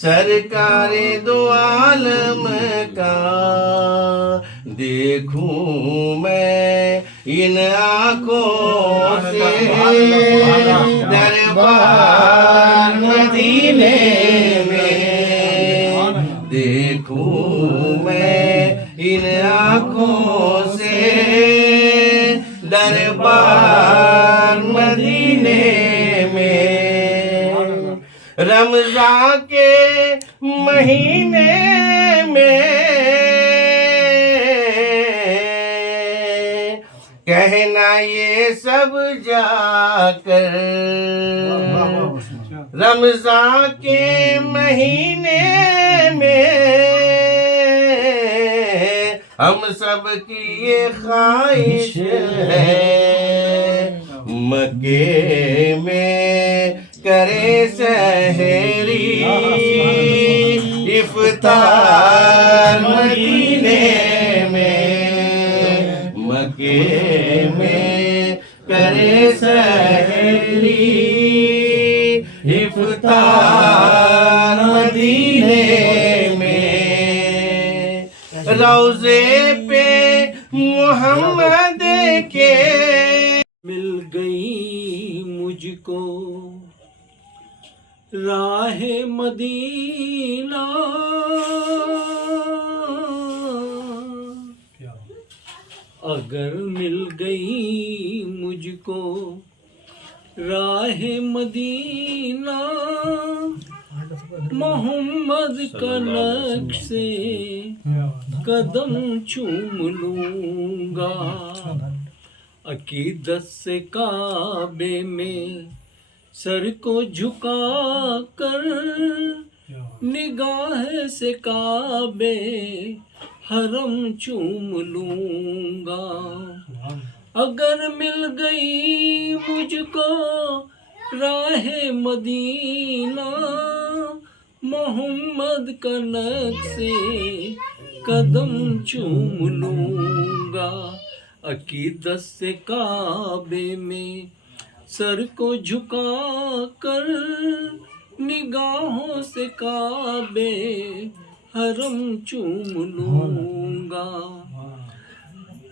سرکار دو عالم کا دیکھوں میں ان آنکھوں سے دربار مدینے میں، دیکھوں میں ان آنکھوں سے دربار مدینے میں۔ رمضان کے مہینے میں کہنا یہ سب جا کر، رمضان کے مہینے میں ہم سب کی یہ خواہش ہے، مکے میں کرے سحری افطار مدینے میں، مکے میں کرے سحری افطار مدینے میں۔ روضے پہ محمد کے مل گئی مجھ کو راہ مدینہ، اگر مل گئی مجھ کو راہ مدینہ، محمد کا نقش سے قدم چوم لوں گا، عقیدت سے کعبے میں سر کو جھکا کر، نگاہ سے کعبے حرم چوم لوں گا، اگر مل گئی مجھ کو راہ مدینہ، محمد کا نقش سے قدم چوم لوں گا، عقیدت سے کعبے میں سر کو جھکا کر، نگاہوں سے کعبے حرم چوم لوں گا،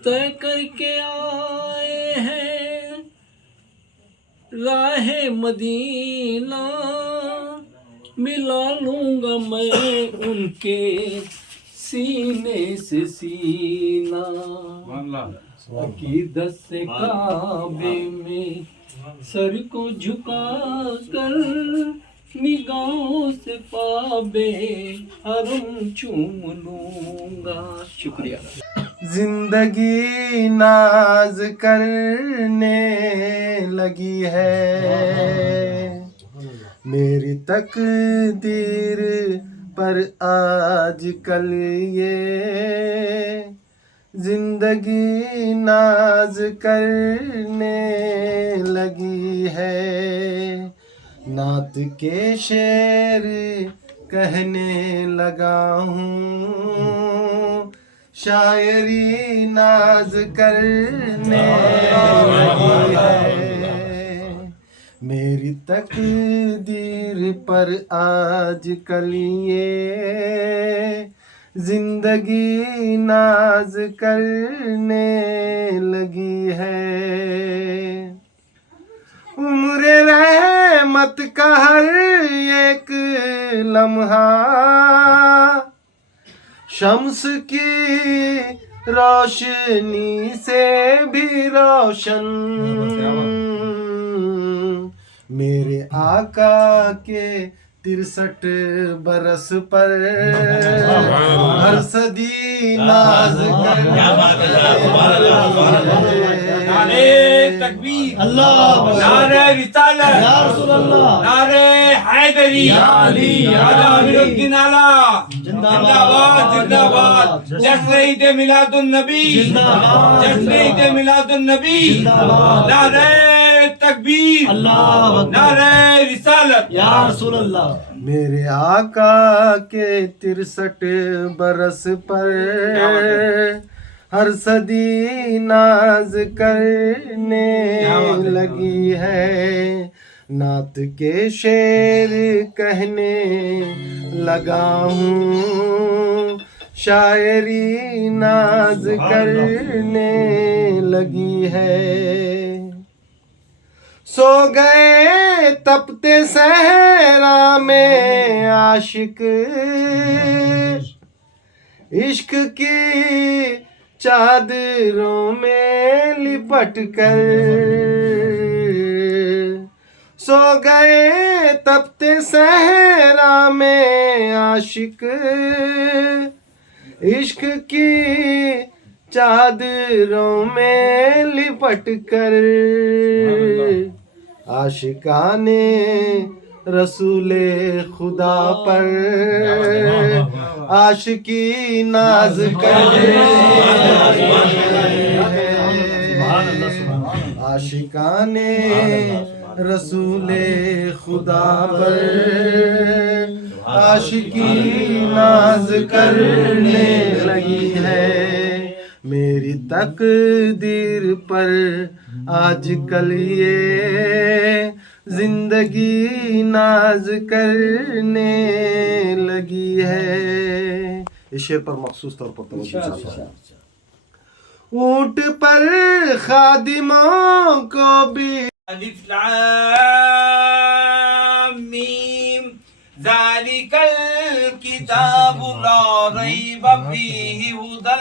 طے کر کے آئے ہیں راہ مدینہ، ملا لوں گا میں ان کے سینے سے سینہ، عقیدت سے کعبے میں سر کو جھکا کر، نگاہوں سے پابے حرم چوم لوں گا۔ شکریہ۔ زندگی ناز کرنے لگی ہے میری تقدیر پر آج کل، یہ زندگی ناز کرنے لگی ہے، نعت کے شعر کہنے لگا ہوں، شاعری ناز کرنے لگی ہے، میری تقدیر پر آج کل یہ زندگی ناز کرنے لگی ہے، عمر رحمت کا ہر ایک لمحہ شمس کی روشنی سے بھی روشن، میرے آقا کے 63 برس پر ہر صدی ناز نعرہ تکبیر، نعرہ رسالت، نعرہ حیدری، راجہ امیر الدین اعلیٰ زندہ باد، زندہ باد، جشن عید میلاد النبی، جشن عید میلاد النبی، نعرہ تکبیر اللہ اکبر نعرہ رسالت یا رسول اللہ میرے آقا کے 63 برس پر ہر صدی ناز کرنے لگی ہے، نعت کے شعر کہنے لگا ہوں، شاعری ناز کرنے لگی ہے۔ سو گئے تپتے صحرا میں عاشق، عشق کی چادروں میں لپٹ کر، سو گئے تپتے صحرا میں عاشق، عشق کی چادروں میں لپٹ کر، عاشقان رسول خدا پر عاشقی ناز کرتے ہیں، عاشقان رسول خدا پر عاشقی ناز کرنے لگی ہے۔ میری تقدیر پر آج کل یہ زندگی ناز کرنے لگی ہے۔ اس شعر پر مخصوص طور پر توجہ چاہتا ہوں۔ اونٹ پر خادموں کو بھی الف لام میم ذالک الکتاب لا ریب فیہ ھدی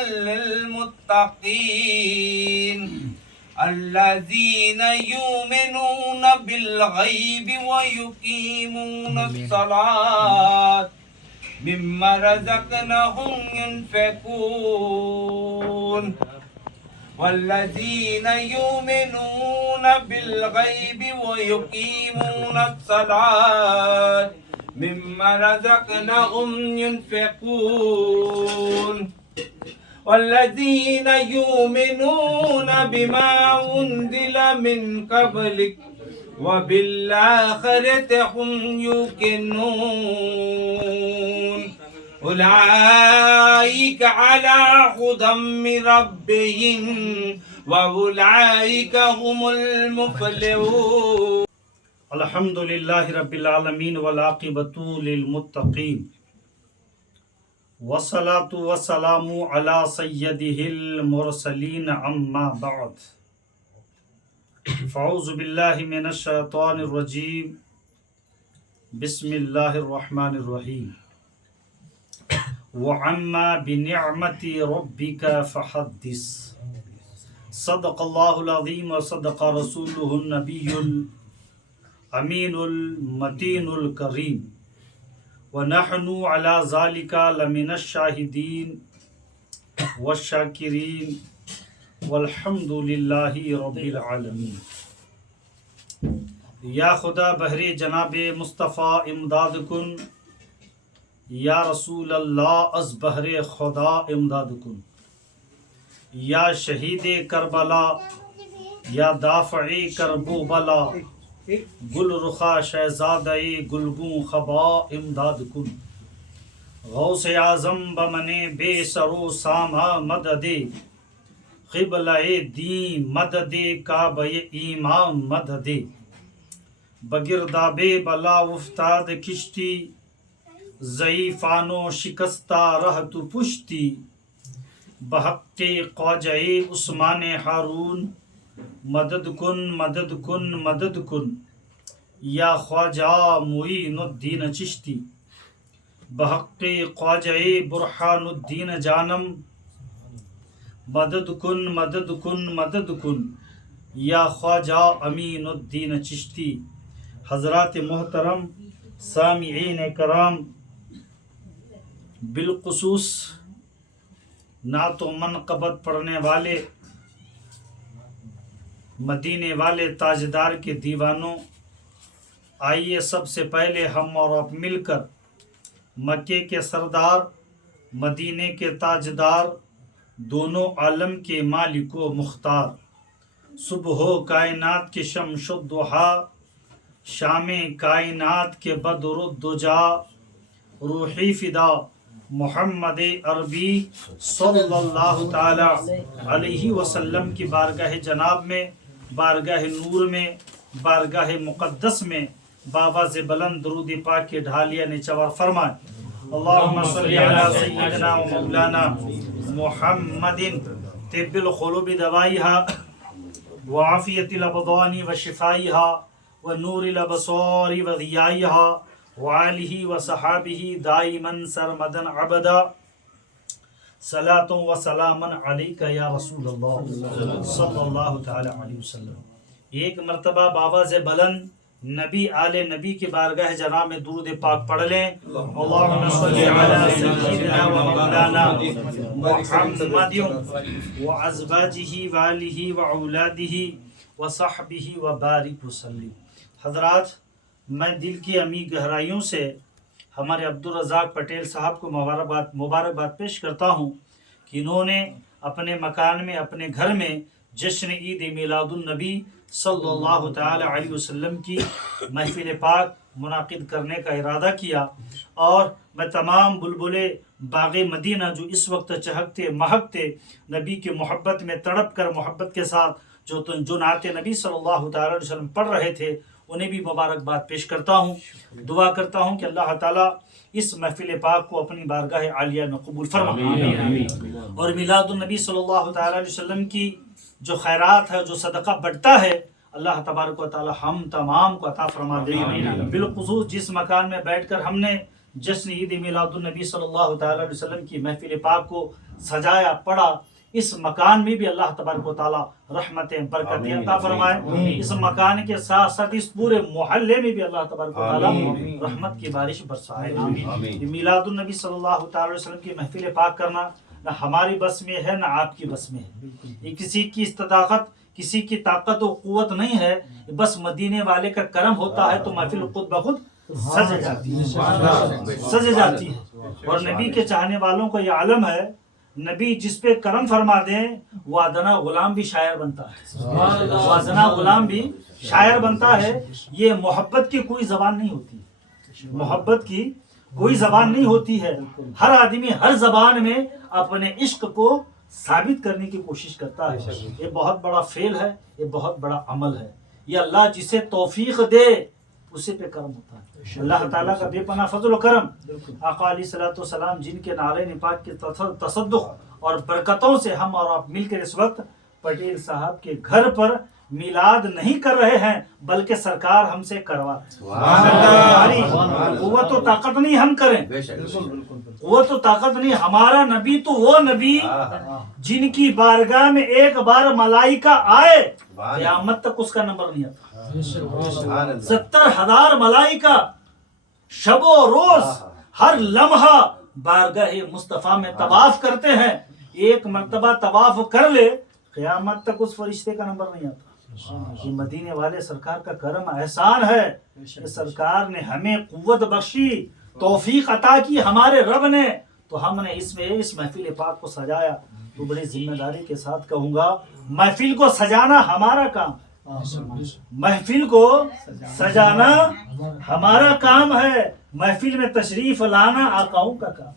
للمتقین الذین یؤمنون بالغیب ویقیمون الصلاة مما رزقناہم ينفقون والذین یؤمنون بالغیب ویقیمون الصلاة مما رزقناہم ينفقون والذین یؤمنون بما انزل من قبلک وبالآخرۃ هم یوقنون اولئک علی ھدی من ربہم واولئک هم المفلحون۔ الحمد للہ رب العالمین والعاقبۃ للمتقین والصلاة والسلام علی سیدہ المرسلین اما بعد فاعوذ باللہ من الشیطان الرجیم بسم اللہ الرحمن الرحیم وَعَمَّا بِنِعْمَةِ رَبِّكَ فَحَدِّثْ صدق اللہ العظیم وصدق رسولہ النبی الامین المتین الکریم وَنَحْنُ عَلَى ذَلِكَ لَمِنَ الشَّاهِدِينَ وَالشَّاكِرِينَ وَالْحَمْدُ لِلَّهِ رَبِّ الْعَالَمِينَ۔ یا خدا بہر جناب مصطفیٰ امداد کن، یا رسول اللہ از بہر خدا امداد کن، یا شہید کربلا، یا دافع کرب و بلا، گل رخا شہزادہ گلگوں خبا امداد کن، غوث اعظم بمنے بے سر و سامہ مدد، قبلہ دین مدد کعبہ ایمان مدد، بگرداب بلا افتاد کشتی، ضعیفان و شکستہ رہ تو پشتی، بحق خواجہ عثمان ہارون مدد کن مدد کن مدد کن، یا خواجہ معین الدین چشتی، بحق خواجہ برہان الدین جانم مدد کن مدد کن مدد کن، یا خواجہ امین الدین چشتی۔ حضرات محترم سامعین کرام، بالخصوص نعت و منقبت پڑھنے والے مدینے والے تاجدار کے دیوانوں، آئیے سب سے پہلے ہم اور آپ مل کر مکے کے سردار، مدینے کے تاجدار، دونوں عالم کے مالک و مختار صبح ہو کائنات کے شمس الضحا، شام کائنات کے بدر الدجا، روحی فدا محمد عربی صلی اللہ تعالی علیہ وسلم کی بارگاہ جناب میں، بارگاہ نور میں، بارگاہ مقدس میں باواز بلند درود پاک کے ڈھالیا نچوار فرمائے۔ اللہم صلی علی سیدنا و مولانا محمد طب القلوب دوائیہا وعافیت الابدان و شفائیہا و نور الابصار و ضیائیہا وآلہ و صحابہ دائما سرمدن عبدا، صلاۃ و سلام علیکہ یا رسول اللہ صلی اللہ تعالی علیہ وسلم۔ ایک مرتبہ باواز بلند نبی آل نبی کی بارگاہ جناب میں درود پاک پڑھ لیں۔ اللہم صلی علی سیدنا و مولانا محمد و ازواجہ و آلہ و اولادہ و صحبہ و بارک وسلم۔ حضرات، میں دل کی عمیق گہرائیوں سے ہمارے عبدالرزاق پٹیل صاحب کو مبارکباد پیش کرتا ہوں کہ انہوں نے اپنے مکان میں، اپنے گھر میں جشن عید میلاد النبی صلی اللہ تعالی علیہ وسلم کی محفل پاک منعقد کرنے کا ارادہ کیا، اور میں تمام بلبلے باغ مدینہ جو اس وقت چہکتے مہکتے نبی کی محبت میں تڑپ کر محبت کے ساتھ جو نعت نبی صلی اللہ تعالی علیہ وسلم پڑھ رہے تھے، انہیں بھی مبارکباد پیش کرتا ہوں۔ دعا کرتا ہوں کہ اللہ تعالیٰ اس محفل پاک کو اپنی بارگاہ عالیہ میں قبول فرمائے، اور میلاد النبی صلی اللہ تعالی علیہ وسلم کی جو خیرات ہے، جو صدقہ بڑھتا ہے، اللہ تبارک و تعالی ہم تمام کو عطا فرما دے۔ بالخصوص جس مکان میں بیٹھ کر ہم نے جشن عید میلاد النبی صلی اللہ تعالی علیہ وسلم کی محفل پاک کو سجایا، پڑھا، اس مکان میں بھی اللہ تبارک و تعالی رحمتیں برکتیں عطا فرمائے۔ اس مکان کے ساتھ ساتھ اس پورے محلے میں بھی اللہ تبارک و تعالی رحمت کی بارش برسائے۔ میلاد النبی صلی اللہ تعالی علیہ وسلم کی محفل پاک کرنا نہ ہماری بس میں ہے، نہ آپ کی بس میں ہے۔ یہ کسی کی استطاعت، کسی کی طاقت و قوت نہیں ہے، بس مدینے والے کا کرم ہوتا ہے تو محفل خود بخود سج جاتی ہے۔ اور نبی کے چاہنے والوں کو یہ عالم ہے، نبی جس پہ کرم فرما دیں وہ ادنا غلام بھی شاعر بنتا ہے، وہ ادنا غلام بھی شاعر بنتا ہے۔ یہ محبت کی کوئی زبان نہیں ہوتی، محبت کی کوئی زبان نہیں ہوتی ہے۔ ہر آدمی ہر زبان میں اپنے عشق کو ثابت کرنے کی کوشش کرتا ہے۔ یہ بہت بڑا فعل ہے، یہ بہت بڑا عمل ہے۔ یہ اللہ جسے توفیق دے اسے پہ کرم ہوتا ہے۔ اللہ تعالیٰ کا بے پناہ فضل و کرم، آقا علیہ الصلوۃ والسلام جن کے نعرین پاک کے تصدق اور برکتوں سے ہم اور آپ مل کر اس وقت پٹیل صاحب کے گھر پر میلاد نہیں کر رہے ہیں، بلکہ سرکار ہم سے کروا ہماری قوت و طاقت نہیں ہم کریں، قوت و طاقت نہیں، ہمارا نبی تو وہ نبی جن کی بارگاہ میں ایک بار ملائکہ آئے قیامت تک اس کا نمبر نہیں آتا۔ 70,000 ملائکہ شب و روز ہر لمحہ بارگاہ مصطفیٰ میں طواف کرتے ہیں، ایک مرتبہ طواف کر لے قیامت تک اس فرشتے کا نمبر نہیں آتا۔ یہ مدینے والے سرکار کا کرم احسان ہے کہ سرکار نے ہمیں قوت بخشی، توفیق عطا کی ہمارے رب نے، تو ہم نے اس محفل پاک کو سجایا۔ تو بڑی ذمہ داری کے ساتھ کہوں گا، محفل کو سجانا ہمارا کام، محفل کو سجانا ہمارا کام ہے، محفل میں تشریف لانا آقاؤں کا کام۔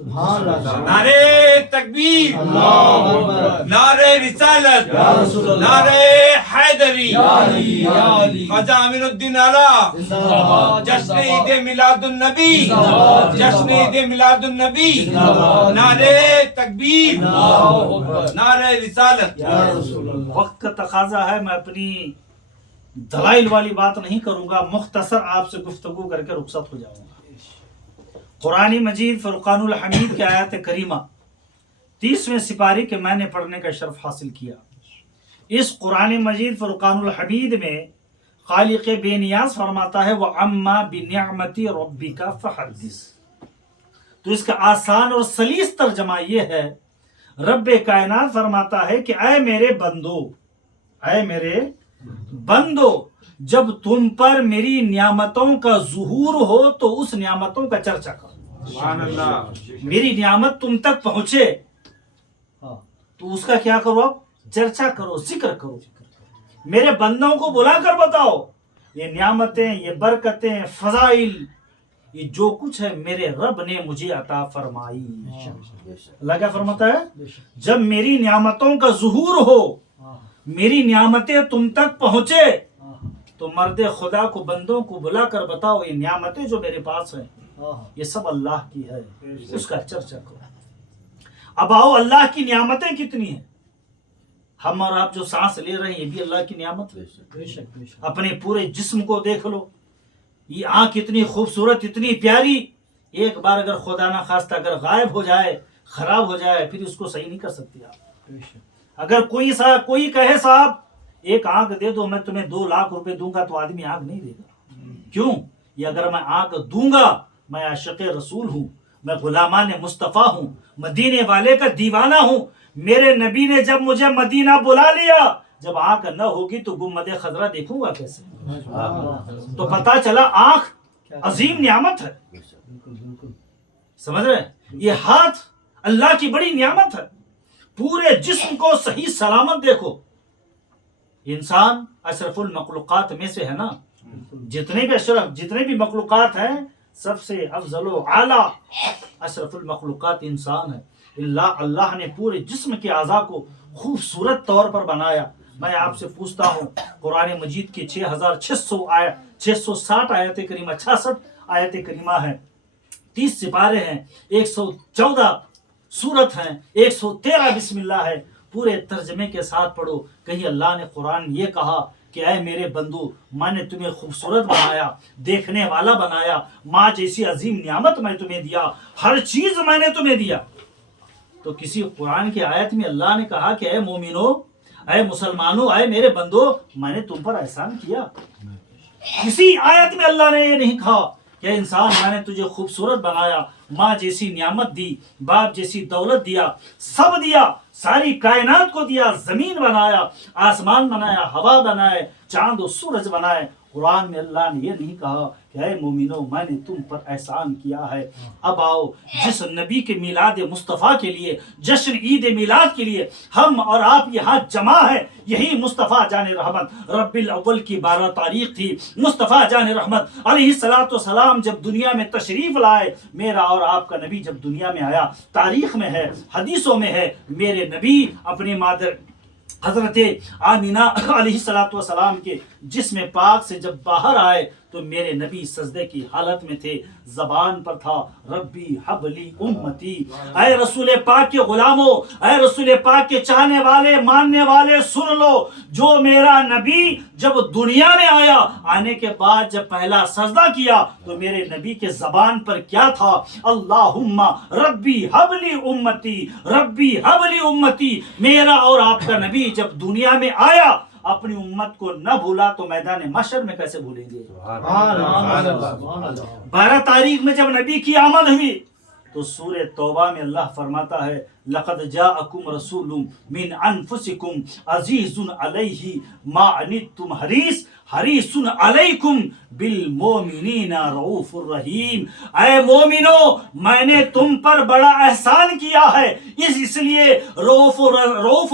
نعرے تکبیر، نعرے رسالت، نعرے حیدری، خواجہ امین الدین اعلیٰ، جشن عید میلاد النبی، جشن عید میلاد النبی، نعرے تکبیر، نعرے رسالت۔ وقت کا تقاضا ہے، میں اپنی دلائل والی بات نہیں کروں گا، مختصر آپ سے گفتگو کر کے رخصت ہو جاؤں گا۔ قرآن مجید فرقان الحمید کی آیت کریمہ 30ویں سپارے کے میں نے پڑھنے کا شرف حاصل کیا۔ اس قرآن مجید فرقان الحمید میں خالق بے نیاز فرماتا ہے وَعَمَّا بِنِعْمَتِ رَبِّكَ فَحَدِّثْ۔ تو اس کا آسان اور سلیس ترجمہ یہ ہے، رب کائنات فرماتا ہے کہ اے میرے بندو، اے میرے بندو، جب تم پر میری نعمتوں کا ظہور ہو تو اس نعمتوں کا چرچا کرو۔ سبحان اللہ۔ میری نعمت تم تک پہنچے تو اس کا کیا کرو؟ اب چرچا کرو، ذکر کرو۔ میرے بندوں کو بلا کر بتاؤ یہ نعمتیں، یہ برکتیں، فضائل، یہ جو کچھ ہے میرے رب نے مجھے عطا فرمائی۔ اللہ کیا فرماتا ہے؟ جب میری نعمتوں کا ظہور ہو، میری نعمتیں تم تک پہنچے، تو مرد خدا کو، بندوں کو بلا کر بتاؤ یہ نعمتیں جو میرے پاس ہیں یہ سب اللہ کی ہے، اس کا چرچا کرو۔ اب آؤ، اللہ کی نعمتیں کتنی ہیں؟ ہم اور آپ جو سانس لے رہے ہیں یہ بھی اللہ کی نعمت ہے۔ اپنے پورے جسم کو دیکھ لو، یہ آنکھ اتنی خوبصورت، اتنی پیاری، ایک بار اگر خدا نہ خواستہ اگر غائب ہو جائے، خراب ہو جائے، پھر اس کو صحیح نہیں کر سکتے آپ۔ اگر کوئی کہے صاحب ایک آنکھ دے دو، میں تمہیں 2 لاکھ روپے دوں گا، تو آدمی آنکھ نہیں دے گا۔ کیوں؟ یہ اگر میں آنکھ دوں گا، میں عاشق رسول ہوں، میں غلامان مصطفیٰ ہوں، مدینے والے کا دیوانہ ہوں۔ میرے نبی نے جب مجھے مدینہ بلا لیا، جب آنکھ نہ ہوگی تو گنبد خضرا دیکھوں گا کیسے؟ تو پتا چلا آنکھ عظیم نعمت ہے، سمجھ رہے؟ یہ ہاتھ اللہ کی بڑی نعمت ہے۔ پورے جسم کو صحیح سلامت دیکھو۔ انسان اشرف المخلوقات میں سے ہے نا، جتنے بھی مخلوقات ہیں سب سے افضل و اعلیٰ اشرف المخلوقات انسان ہے۔ اللہ نے پورے جسم کے اعضاء کو خوبصورت طور پر بنایا۔ میں آپ سے پوچھتا ہوں، قرآن مجید کی 660 آیت کریمہ، 66 آیت کریمہ ہیں، 30 سپارے ہیں، 114 سورت ہیں، 113 بسم اللہ ہے۔ پورے ترجمے کے ساتھ پڑھو۔ کہیں اللہ نے قرآن یہ کہا کہ اے میرے بندو، میں نے تمہیں خوبصورت بنایا، دیکھنے والا بنایا، ماں جیسی عظیم نعمت میں تمہیں دیا، ہر چیز میں نے تمہیں دیا۔ تو کسی قرآن کی آیت میں اللہ نے کہا کہ اے مومنو، اے مسلمانوں، اے میرے بندو، میں نے تم پر احسان کیا؟ کسی آیت میں اللہ نے یہ نہیں کہا کہ انسان میں نے تجھے خوبصورت بنایا، ماں جیسی نعمت دی، باپ جیسی دولت دیا، سب دیا، ساری کائنات کو دیا، زمین بنایا، آسمان بنایا، ہوا بنائے، چاند و سورج بنائے۔ قرآن میں اللہ نے یہ نہیں کہا کہ اے مومنو، میں نے تم پر احسان کیا ہے۔ اب آؤ، جس نبی کے میلاد مصطفیٰ کے لیے، جشن عید میلاد کے لیے ہم اور آپ یہاں جمع ہیں، یہی مصطفیٰ جان رحمت ربی الاول کی 12 تاریخ تھی۔ مصطفیٰ جان رحمت علیہ السلام جب دنیا میں تشریف لائے، میرا اور آپ کا نبی جب دنیا میں آیا، تاریخ میں ہے، حدیثوں میں ہے، میرے نبی اپنی مادر حضرت آمینہ علیہ السلام کے جسم پاک سے جب باہر آئے تو میرے نبی سجدے کی حالت میں تھے، زبان پر تھا ربی حبلی امتی۔ اے رسول پاک کے غلاموں، اے رسول پاک کے چاہنے والے، ماننے والے، سن لو، جو میرا نبی جب دنیا میں آیا، آنے کے بعد جب پہلا سجدہ کیا تو میرے نبی کے زبان پر کیا تھا؟ اللہم ربی حبلی امتی، ربی حبلی امتی۔ میرا اور آپ کا نبی جب دنیا میں آیا، اپنی امت کو نہ بھولا تو میدان محشر میں کیسے بھولیں گے؟ 12 تاریخ میں جب نبی کی آمد ہوئی تو سورہ توبہ میں اللہ فرماتا ہے لقد جاءکم رسول من انفسکم عزیز علیہ ما عنتم حریص علیکم بالمومنین رؤوف الرحیم۔ اے مومنو، میں نے تم پر بڑا احسان کیا ہے، اس لیے رؤوف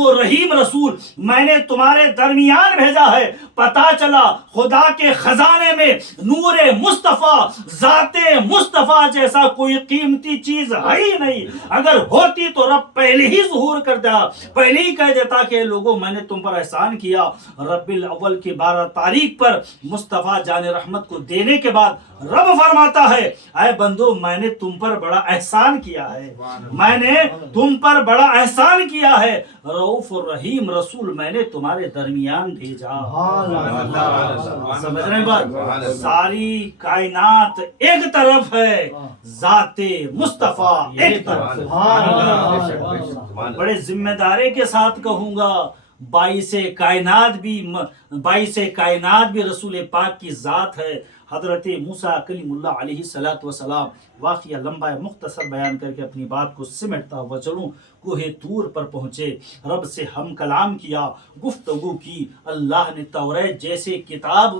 الرحیم رسول میں نے تمہارے درمیان بھیجا ہے۔ پتا چلا خدا کے خزانے میں نور مصطفیٰ، ذات مصطفیٰ جیسا کوئی قیمتی چیز ہے ہی نہیں۔ اگر ہوتی تو رب پہلے ہی ظہور کر دیا، پہلے ہی کہہ دیتا کہ لوگوں میں نے تم پر احسان کیا۔ ربیع الاول کی 12 تاریخ پر مصطفیٰ جان رحمت کو دینے کے بعد رب فرماتا ہے اے بندو، میں نے تم پر بڑا احسان کیا ہے، میں نے تم پر بڑا احسان کیا ہے، رؤوف الرحیم رسول میں نے تمہارے درمیان بھیجا۔ سمجھ رہے ہیں بات؟ ساری کائنات ایک طرف ہے، ذات مصطفیٰ ایک طرف ہے۔ بڑے ذمہ داری کے ساتھ کہوں گا، باعث کائنات بھی رسول پاک کی ذات ہے۔ حضرت موسیٰ کلیم اللہ علیہ السلام، واقعہ لمبا ہے، مختصر بیان کر کے اپنی بات کو سمٹتا ہوا چلوں۔ کوہ طور پر پہنچے، رب سے ہم کلام کیا، گفتگو کی، اللہ نے توریت جیسے کتاب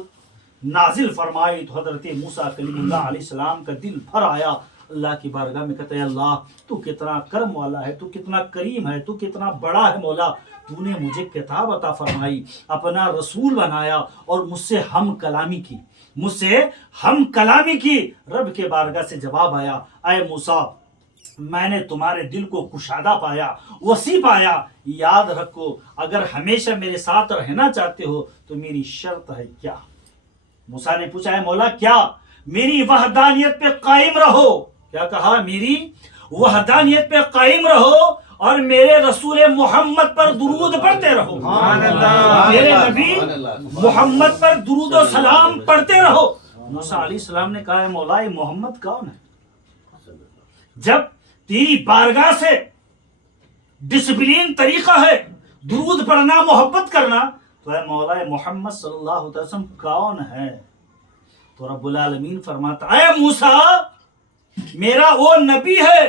نازل فرمائی تو حضرت موسیٰ کلیم اللہ علیہ السلام کا دل بھر آیا۔ اللہ کی بارگاہ میں کہتا ہے اللہ تو کتنا کرم والا ہے، تو کتنا کریم ہے، تو کتنا بڑا ہے مولا، تو نے مجھے کتاب عطا فرمائی، اپنا رسول بنایا اور مجھ سے ہم کلامی کی۔ رب کے بارگاہ سے جواب آیا، اے موسیٰ میں نے تمہارے دل کو کشادہ پایا، وسیع پایا، یاد رکھو اگر ہمیشہ میرے ساتھ رہنا چاہتے ہو تو میری شرط ہے کیا؟ موسیٰ نے پوچھا ہے مولا کیا؟ میری وحدانیت پہ قائم رہو۔ کیا کہا؟ میری وحدانیت پہ قائم رہو اور میرے رسول محمد پر درود پڑھتے رہو، میرے نبی محمد پر درود و سلام پڑھتے رہو۔ موسیٰ علیہ السلام نے کہا ہے مولا یہ محمد کون ہے؟ جب تیری بارگاہ سے ڈسپلین طریقہ ہے درود پڑھنا، محبت کرنا، تو اے مولا محمد صلی اللہ علیہ وسلم کون ہے؟ تو رب العالمین فرماتا اے موسیٰ میرا وہ نبی ہے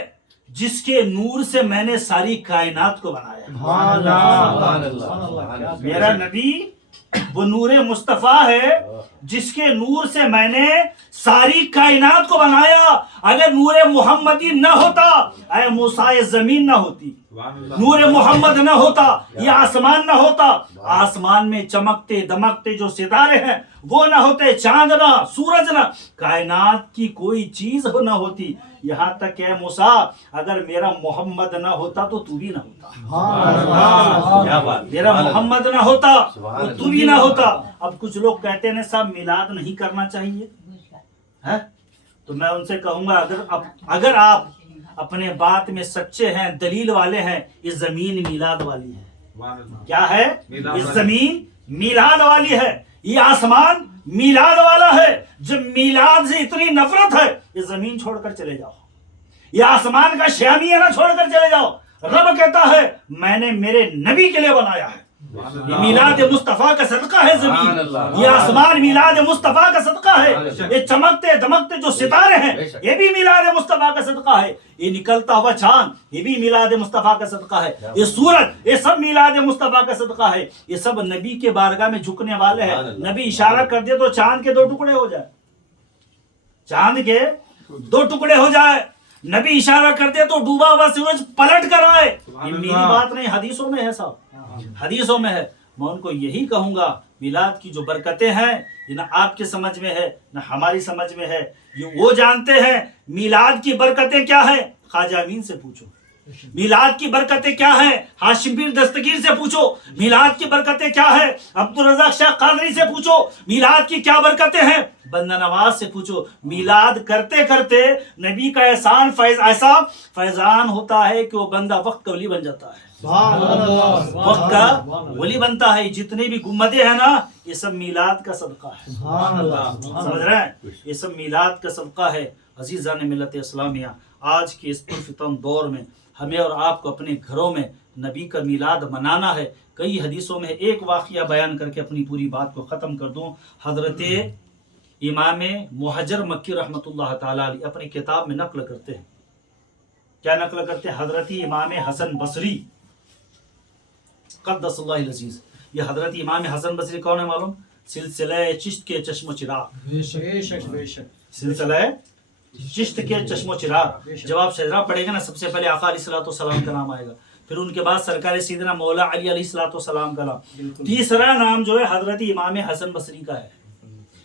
جس کے نور سے میں نے ساری کائنات کو بنایا۔ میرا نبی وہ نور مصطفیٰ ہے جس کے نور سے میں نے ساری کائنات کو بنایا۔ اگر نور محمدی نہ ہوتا اے موسیٰ یہ زمین نہ ہوتی، نور محمد نہ ہوتا یہ آسمان نہ ہوتا، آسمان میں چمکتے دمکتے جو ستارے ہیں وہ نہ ہوتے، چاند نہ، سورج نہ، کائنات کی کوئی چیز نہ ہوتی۔ یہاں تک کہ موسیٰ اگر میرا محمد نہ ہوتا تو تو بھی نہ ہوتا، میرا محمد نہ ہوتا تو تو بھی نہ ہوتا۔ اب کچھ لوگ کہتے ہیں صاحب میلاد نہیں کرنا چاہیے، تو میں ان سے کہوں گا اگر آپ اپنے بات میں سچے ہیں، دلیل والے ہیں، یہ زمین میلاد والی ہے۔ کیا ہے؟ یہ زمین میلاد والی ہے، یہ آسمان میلاد والا ہے۔ جب میلاد سے اتنی نفرت ہے یہ زمین چھوڑ کر چلے جاؤ، یہ آسمان کا شامیانہ چھوڑ کر چلے جاؤ۔ رب کہتا ہے میں نے میرے نبی کے لیے بنایا ہے، یہ میلاد مصطفیٰ کا صدقہ ہے زمین، یہ آسمان میلاد مصطفیٰ کا صدقہ ہے، یہ چمکتے دمکتے جو ستارے ہیں یہ بھی میلاد مصطفیٰ کا صدقہ ہے، یہ نکلتا ہوا چاند یہ بھی میلاد مصطفیٰ کا صدقہ ہے، یہ سورج یہ سب میلاد مصطفیٰ کا صدقہ ہے۔ یہ سب نبی کے بارگاہ میں جھکنے والے ہیں۔ نبی اشارہ کر دے تو چاند کے 2 ٹکڑے ہو جائے، چاند کے 2 ٹکڑے ہو جائے، نبی اشارہ کر دے تو ڈوبا ہوا سورج پلٹ کر آئے۔ یہ میری بات نہیں، حدیثوں میں ہے صاحب، حدیثوں میں ہے۔ میں ان کو یہی کہوں گا میلاد کی جو برکتیں ہیں یہ نہ آپ کے سمجھ میں ہے نہ ہماری سمجھ میں ہے، یہ وہ جانتے ہیں میلاد کی برکتیں کیا ہیں، خواجہ امین سے پوچھو۔ میلاد کی برکتیں کیا ہیں، ہاشم پیر دستگیر سے پوچھو۔ میلاد کی برکتیں کیا ہیں، عبدالرزاق شاہ قادری سے پوچھو۔ میلاد کی کیا برکتیں ہیں، بندہ نواز سے پوچھو۔ میلاد کرتے کرتے نبی کا احسان ایسا فیضان ہوتا ہے کہ وہ بندہ وقت کا ولی بن جاتا ہے، وقت کا ولی بنتا ہے۔ جتنے بھی گنبدیں ہیں نا یہ سب میلاد کا صدقہ ہے، سمجھ رہے ہیں، یہ سب میلاد کا صدقہ ہے۔ عزیزان ملت اسلامیہ، آج کے اس پرفتن دور میں ہمیں اور آپ کو اپنے گھروں میں نبی کا میلاد منانا ہے۔ کئی حدیثوں میں ایک واقعہ بیان کر کے اپنی پوری بات کو ختم کر دوں۔ حضرت امام مہجر مکی رحمۃ اللہ تعالیٰ علیہ اپنی کتاب میں نقل کرتے ہیں، کیا نقل کرتے ہیں، حضرت امام حسن بصری قدس اللہ العزیز۔ یہ حضرت امام حسن بصری کون ہے معلوم؟ سلسلہ چشت کے چشم و چراغ، سلسلہ چشت کے چشم و چراغ۔ جب آپ شجرہ پڑھیں گے نا سب سے پہلے آقا علیہ الصلوۃ والسلام کا نام آئے گا، پھر ان کے بعد سرکار سیدنا مولا علی علیہ الصلوۃ والسلام کا نام، تیسرا نام جو ہے حضرت امام حسن بصری کا ہے۔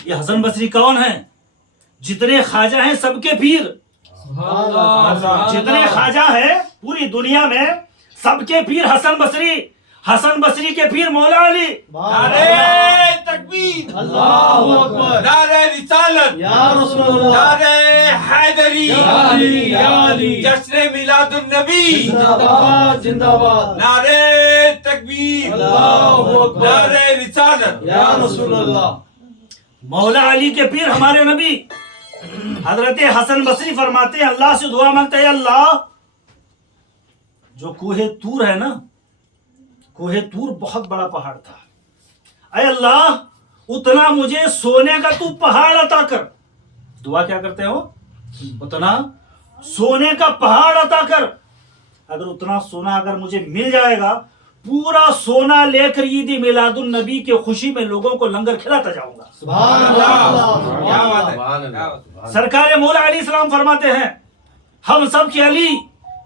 یہ حسن بصری کون ہیں؟ جتنے خواجہ ہیں سب کے پیر، جتنے خواجہ ہیں پوری دنیا میں سب کے پیر حسن بصری، حسن بصری کے پیر مولا علی۔ نعرہ تکبیر، اللہ اکبر، نعرہ رسالت، یا رسول اللہ، نعرہ حیدری، یا علی یا علی، جشن میلاد النبی، زندہ باد زندہ باد، نعرہ تکبیر، اللہ اکبر، نعرہ رسالت، یا رسول اللہ۔ مولا علی کے پیر ہمارے نبی حضرت حسن بصری فرماتے ہیں اللہ سے دعا مانگتے ہیں اللہ جو کوہ طور ہے نا، کوہ طور بہت بڑا پہاڑ تھا، اے اللہ اتنا مجھے سونے کا تو پہاڑ عطا کر۔ دعا کیا کرتے ہو؟ اتنا سونے کا پہاڑ عطا کر۔ اگر اتنا سونا اگر مجھے مل جائے گا پورا سونا لے کر عید میلاد النبی کے خوشی میں لوگوں کو لنگر کھلاتا جاؤں گا۔ سبحان اللہ، کیا بات ہے، کیا بات ہے۔ سرکار مولا علیہ السلام فرماتے ہیں ہم سب کے علی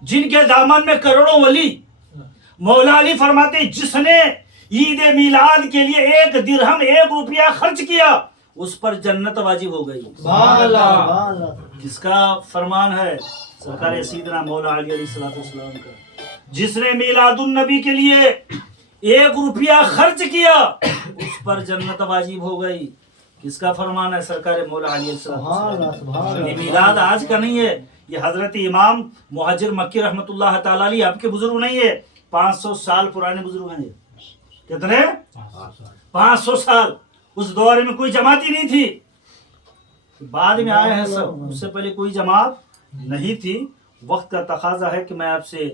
جن کے دامن میں کروڑوں ولی. مولا علی فرماتے جس نے عید میلاد کے لیے 1 درہم 1 روپیہ خرچ کیا اس پر جنت واجب ہو گئی. سبحان اللہ. کس کا فرمان ہے؟ سرکار سیدنا مولا علی علیہ السلام کا. جس نے میلاد النبی کے لیے 1 روپیہ خرچ کیا اس پر جنت واجب ہو گئی. کس کا فرمان ہے؟ سرکار مولا علی علیہ السلام. یہ میلاد آج کا نہیں ہے، یہ حضرت امام مہاجر مکی رحمۃ اللہ تعالی علیہ آپ کے بزرگ نہیں ہے، 500 سال پرانے بزرگ ہیں. یہ کتنے؟ 500 سال. اس دور میں کوئی جماعت ہی نہیں تھی، بعد میں آئے ہیں سب، اس سے پہلے کوئی جماعت نہیں تھی. وقت کا تقاضا ہے کہ میں آپ سے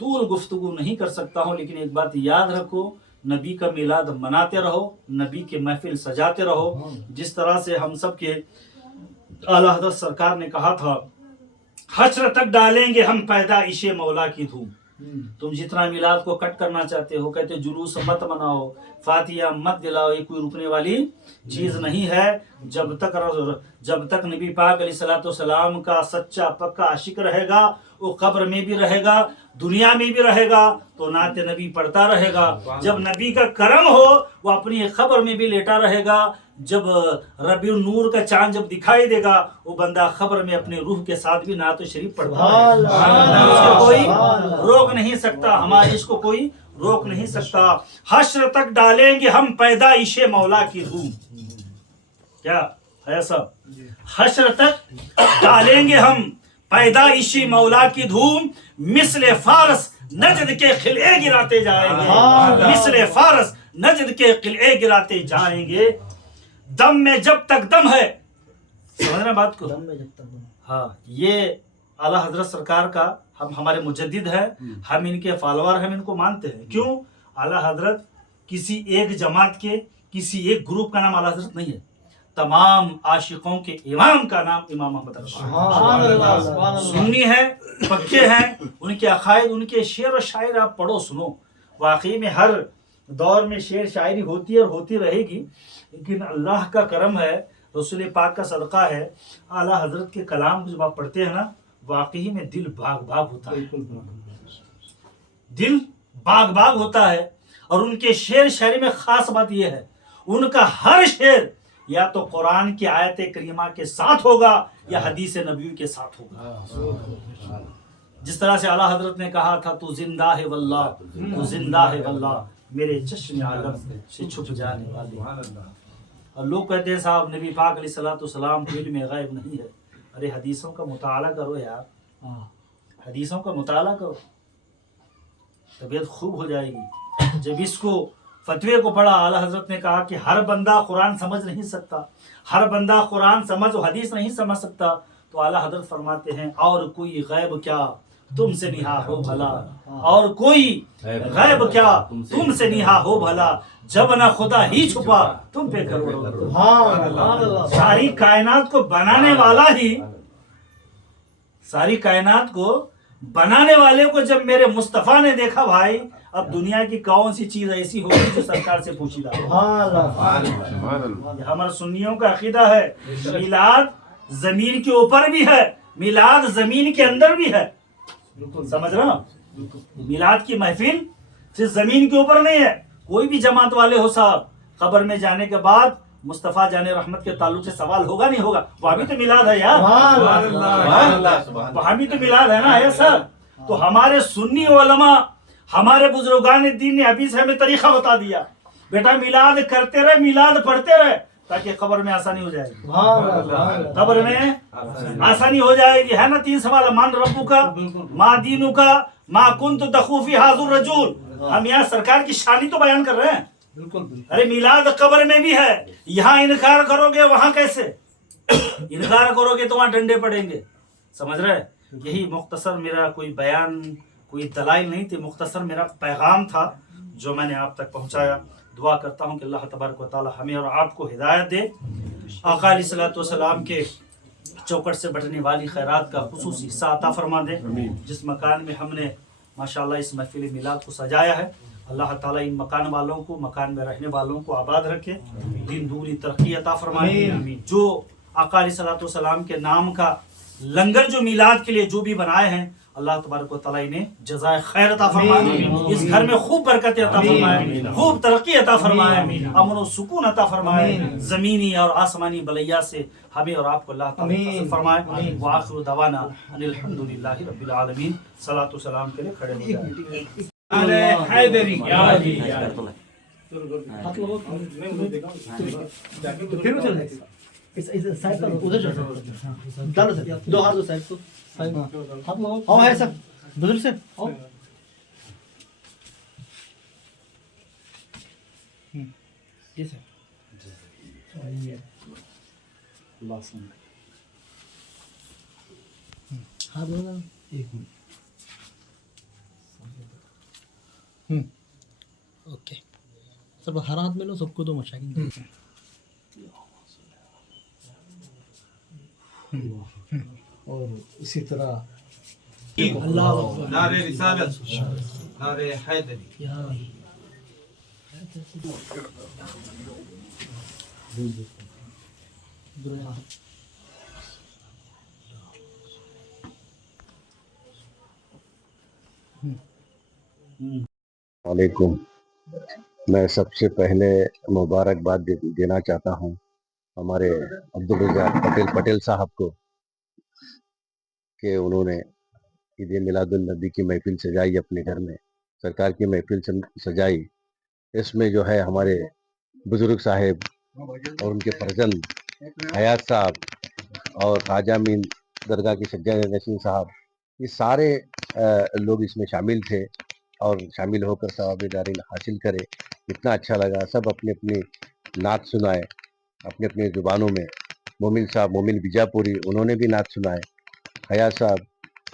طول گفتگو نہیں کر سکتا ہوں، لیکن ایک بات یاد رکھو، نبی کا میلاد مناتے رہو، نبی کے محفل سجاتے رہو. جس طرح سے ہم سب کے اعلیٰ حضرت سرکار نے کہا تھا حشر تک ڈالیں گے ہم پیدائش مولا کی دھوم. تم جتنا میلاد کو کٹ کرنا چاہتے ہو، کہتے جلوس مت مناؤ، فاتحہ مت دلاؤ، یہ کوئی رکنے والی چیز نہیں ہے. جب تک نبی پاک علیہ السلام کا سچا پکا عاشق رہے گا، وہ قبر میں بھی رہے گا، دنیا میں بھی رہے گا تو نعت نبی پڑھتا رہے گا. جب نبی کا کرم ہو وہ اپنی قبر میں بھی لیٹا رہے گا. جب ربیع النور کا چاند جب دکھائی دے گا وہ بندہ قبر میں اپنے روح کے ساتھ بھی نعت شریف پڑھتا ہے. اس کو کوئی روک نہیں سکتا، ہمارے اس کو کوئی روک نہیں سکتا. حشر تک ڈالیں گے ہم پیدائش مولا کی دھوم. کیا ہے سب؟ حشر تک ڈالیں گے ہم پیدائش مولا کی دھوم، مثل فارس نجد کے قلعے گراتے جائیں گے. مثل فارس نجد کے قلعے گراتے جائیں گے. دم میں جب تک دم ہے، سمجھنا بات کو. ہاں، یہ اعلیٰ حضرت سرکار کا ہمارے مجدد ہے، ہم ان کے فالوور، ہم ان کو مانتے ہیں. کیوں؟ اعلیٰ حضرت کسی ایک جماعت کے، کسی ایک گروپ کا نام اعلیٰ حضرت نہیں ہے. تمام عاشقوں کے امام کا نام امام احمد رضا. سنی ہیں، پکے ہیں، ان کے عقائد، ان کے شعر و شاعر آپ پڑھو سنو. واقعی میں ہر دور میں شعر شاعری ہوتی ہے اور ہوتی رہے گی، لیکن اللہ کا کرم ہے، رسول پاک کا صدقہ ہے، اعلیٰ حضرت کے کلام کو جب آپ پڑھتے ہیں نا واقعی میں دل باغ باغ ہوتا ہے. دل باغ باغ ہوتا ہے. اور ان کے شعر شاعری میں خاص بات یہ ہے، ان کا ہر شعر یا تو قرآن کی آیت کریمہ کے ساتھ ہوگا یا حدیث نبوی کے ساتھ ہوگا. جس طرح سے اعلیٰ حضرت نے کہا تھا تو زندہ ہے واللہ، تو زندہ ہے واللہ، میرے چشم عالم سے چھپ جانے والے. اور لوگ کہتے ہیں صاحب نبی پاک علیہ السلام علم غیب نہیں ہے. ارے حدیثوں کا مطالعہ کرو یار، حدیثوں کا مطالعہ کرو، طبیعت خوب ہو جائے گی. جب اس کو فتوے کو پڑھا، اعلیٰ حضرت نے کہا کہ ہر بندہ قرآن سمجھ نہیں سکتا، ہر بندہ قرآن سمجھ و حدیث نہیں سمجھ سکتا. تو اعلیٰ حضرت فرماتے ہیں اور کوئی غیب کیا تم سے نہا ہو بھلا، اور کوئی غیب کیا تم سے نہا ہو بھلا، جب نہ خدا ہی چھپا تم پہ کروڑوں. ساری کائنات کو بنانے والا ہی، ساری کائنات کو بنانے والے کو جب میرے مصطفیٰ نے دیکھا بھائی، اب دنیا کی کون سی چیز ایسی ہوگی جو سرکار سے پوچھی جائے. ہمارا سنیوں کا عقیدہ ہے میلاد زمین کے اوپر بھی ہے، میلاد زمین کے اندر بھی ہے. سمجھ رہا ہوں؟ میلاد کی محفل صرف زمین کے اوپر نہیں ہے. کوئی بھی جماعت والے ہو صاحب، قبر میں جانے کے بعد مصطفیٰ جان رحمت کے تعلق سے سوال ہوگا نہیں ہوگا؟ وہاں بھی تو میلاد ہے یار، وہاں بھی تو میلاد ہے نا ہے سر. تو ہمارے سنی علماء، ہمارے بزرگان دین نے ابھی سے ہمیں طریقہ بتا دیا، بیٹا میلاد کرتے رہے، میلاد پڑھتے رہے، تاکہ قبر میں آسانی ہو جائے گی. قبر میں آسانی ہو جائے گی. ہے نا 3 سوال، مان ربو کا، ما دینو کا، ما کنت تخوفی حاضر رجول. ہم یہاں سرکار کی شانی تو بیان کر رہے ہیں. ارے میلاد قبر میں بھی ہے. یہاں انکار کرو گے وہاں کیسے؟ انکار کرو گے تو وہاں ڈنڈے پڑیں گے. سمجھ رہے؟ یہی مختصر میرا کوئی بیان، کوئی دلائل نہیں تھی، مختصر میرا پیغام تھا جو میں نے آپ تک پہنچایا. دعا کرتا ہوں کہ اللہ تبارک و تعالی ہمیں اور آپ کو ہدایت دے، آقا علیہ السلام کے چوکٹ سے بٹنے والی خیرات کا خصوصی حصہ عطا فرما دے. جس مکان میں ہم نے ماشاءاللہ اس محفل میلاد کو سجایا ہے، اللہ تعالیٰ ان مکان والوں کو، مکان میں رہنے والوں کو آباد رکھے، دین دوری ترقی عطا فرمائے. جو آقا علیہ السلام کے نام کا لنگر جو میلاد کے لیے جو بھی بنائے ہیں اللہ تبارک و تعالیٰ انہیں جزائے خیر عطا فرمائے، اس گھر میں خوب برکت عطا فرمائے، خوب ترقی عطا فرمائے، امن و سکون عطا فرمائے، زمینی اور آسمانی بلیا سے ہمیں اور آپ کو اللہ تعالیٰ حفاظت فرمائے۔ وآخر دعوانا ان الحمدللہ رب العالمین۔ صلاۃ و سلام کے لیے کھڑے ہو جائیں۔ نعرہ حیدری یا علی یا پھر چل جائے صاحب ادھر ڈالو سر، دو ہاتھ دو صاحب کو، ہاں ہے سر بزرگ سے جی سر ہاتھ دو ایک منٹ اوکے سر، ہر ہاتھ میں لو، سب کو دو مشاکل اور اسی طرح اللہ نعرہ رسالت، نعرہ حیدری۔ علیکم، میں سب سے پہلے مبارکباد دینا چاہتا ہوں ہمارے عبدالرزاق پٹیل صاحب کو کہ انہوں نے عید میلاد النبی کی محفل سجائی اپنے گھر میں، سرکار کی محفل سجائی۔ اس میں جو ہے ہمارے بزرگ صاحب اور ان کے فرزند حیات صاحب اور خواجہ امین درگاہ کے سجاد نشین صاحب، یہ سارے لوگ اس میں شامل تھے اور شامل ہو کر ثواب دارین حاصل کرے۔ اتنا اچھا لگا، سب اپنی اپنی نعت سنائے اپنے اپنے زبانوں میں۔ مومن صاحب، مومن بیجاپوری، انہوں نے بھی نعت سنائے۔ حیات صاحب،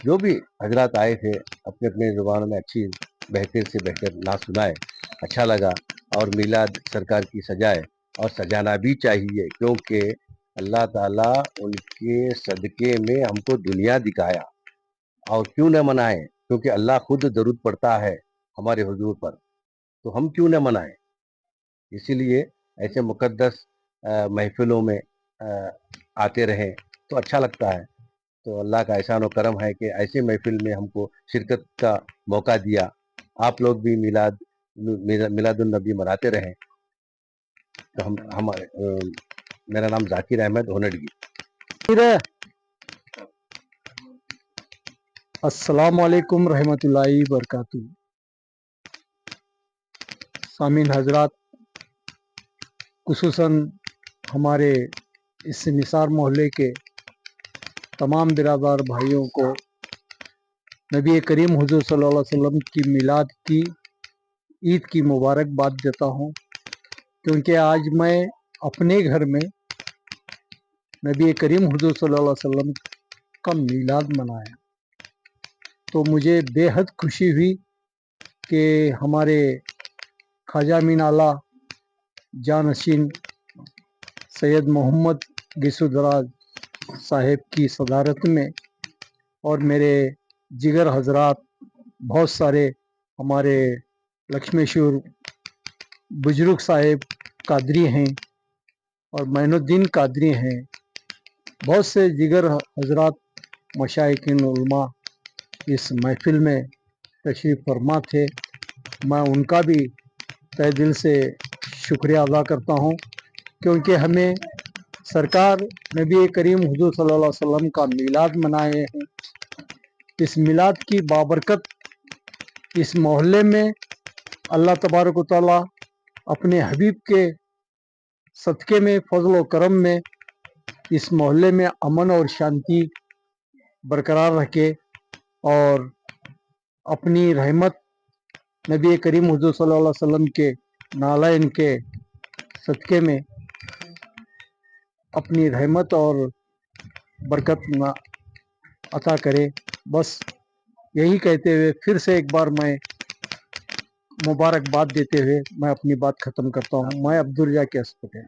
جو بھی حضرات آئے تھے اپنے اپنے زبانوں میں اچھی بہتر سے بہتر نعت سنائے، اچھا لگا۔ اور میلاد سرکار کی سجائے اور سجانا بھی چاہیے، کیونکہ اللہ تعالیٰ ان کے صدقے میں ہم کو دنیا دکھایا، اور کیوں نہ منائیں؟ کیونکہ اللہ خود درود پڑھتا ہے ہمارے حضور پر، تو ہم کیوں نہ منائیں؟ اسی لیے ایسے مقدس محفلوں میں آتے رہیں تو اچھا لگتا ہے۔ تو اللہ کا احسان و کرم ہے کہ ایسے محفل میں ہم کو شرکت کا موقع دیا۔ آپ لوگ بھی میلاد النبی مناتے رہیں۔ تو میرا نام ذاکر احمد ہونڈگی۔ السلام علیکم رحمۃ اللہ وبرکاتہ۔ سامعین حضرات، خصوصاً ہمارے اس نثار محلے کے تمام برادر بھائیوں کو نبی کریم حضور صلی اللہ علیہ وسلم کی میلاد کی عید کی مبارکباد دیتا ہوں، کیونکہ آج میں اپنے گھر میں نبی کریم حضور صلی اللہ علیہ وسلم کا میلاد منایا، تو مجھے بے حد خوشی ہوئی کہ ہمارے خواجہ امین اعلیٰ جانشین سید محمد گیسو دراز صاحب کی صدارت میں اور میرے جگر حضرات بہت سارے، ہمارے لکشمیشور بزرگ صاحب قادری ہیں اور معین الدین قادری ہیں، بہت سے دیگر حضرات مشائقین علماء اس محفل میں تشریف فرما تھے۔ میں ان کا بھی تہ دل سے شکریہ ادا کرتا ہوں، کیونکہ ہمیں سرکار نبی کریم حضور صلی اللہ علیہ وسلم کا میلاد منائے ہیں۔ اس میلاد کی بابرکت اس محلے میں اللہ تبارک و تعالیٰ اپنے حبیب کے صدقے میں، فضل و کرم میں اس محلے میں امن اور شانتی برقرار رکھے، اور اپنی رحمت نبی کریم حضور صلی اللہ علیہ وسلم کے نالین کے صدقے میں اپنی رحمت اور برکت عطا کرے۔ بس یہی کہتے ہوئے پھر سے ایک بار میں مبارکباد دیتے ہوئے میں اپنی بات ختم کرتا ہوں۔ میں عبدالرزاق پٹیل۔